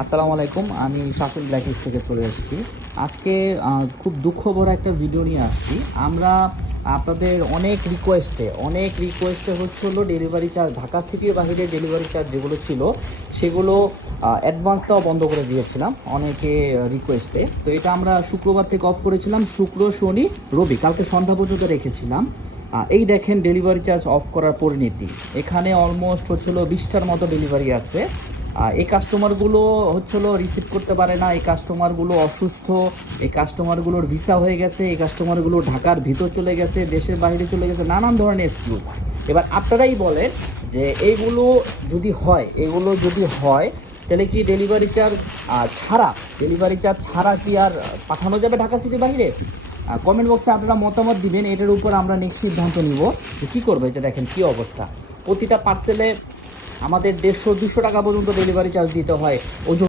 আসসালামু আলাইকুম, আমি শাফিন ব্ল্যাকিস থেকে চলে এসেছি। আজকে খুব দুঃখ ভরা একটা ভিডিও নিয়ে আসছি। আমরা আপনাদের অনেক রিকোয়েস্টে হলো ডেলিভারি চার্জ, ঢাকা সিটির বাইরে ডেলিভারি চার্জ যেগুলো ছিল সেগুলো অ্যাডভান্স দেওয়া বন্ধ করে দিয়েছিলাম অনেকে রিকোয়েস্টে। তো এটা আমরা শুক্রবার থেকে অফ করেছিলাম, শুক্র শনি রবি কালকে সন্ধ্যা পর্যন্ত রেখেছিলাম। এই দেখেন ডেলিভারি চার্জ অফ করার পরিণতি। এখানে অলমোস্ট 20টার মতো ডেলিভারি আছে। এই কাস্টমারগুলো রিসিভ করতে পারে না, এই কাস্টমারগুলো অসুস্থ, এই কাস্টমারগুলোর ভিসা হয়ে গেছে, এই কাস্টমারগুলো ঢাকার ভিতর চলে গেছে, দেশের বাইরে চলে গেছে, নানান ধরনের এক্সকিউজ। এবার আপনারাই বলেন যে এগুলো যদি হয় তাহলে কি ডেলিভারি চার্জ ছাড়া কি আর পাঠানো যাবে ঢাকা সিটির বাইরে? কমেন্ট বক্সে আপনারা মতামত দিবেন, এটার উপর আমরা নেক্সট সিদ্ধান্ত নিব যে কী করবো। এটা দেখেন কী অবস্থা, প্রতিটা পার্সেলে আমাদের 150-200 টাকা পর্যন্ত ডেলিভারি চার্জ দিতে হয়। ওজন